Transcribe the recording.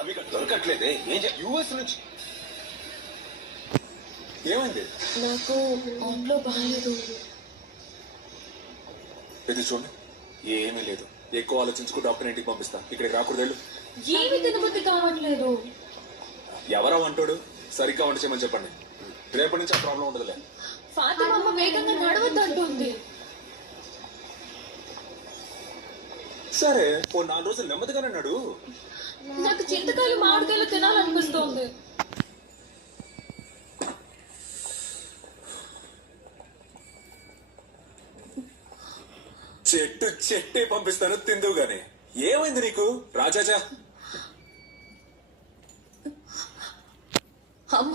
అవి దొరకట్లేదే. యూఎస్ నుంచి ఏమైంది? నాకు ఒంట్లో బాగాలేదు. ఇది చూడండి, ఏమీ లేదు. ఎక్కువ ఆలోచించుకో, డాక్టర్ ఇంటికి పంపిస్తా. ఇక్కడికి రాకూడదు. ఏమి తినబుద్ధి కావట్లేదు. ఎవరో అంటాడు, సరిగ్గా వంట చేయమని చెప్పండి. రేపటి నుంచి ఆ ప్రాబ్లం ఉండదులే. ఫాతిమా అమ్మ వేగంగా నడవద్దు అంటుంది. సరే, ఓ 4 రోజులు నెమ్మదిగానే నడు. నాకు చింతకాయలు మామిడికాయలు తినాలనిపిస్తోంది. చెట్టే పంపిస్తాను, తిందువు గాని. ఏమైంది నీకు రాజాజా? అమ్మ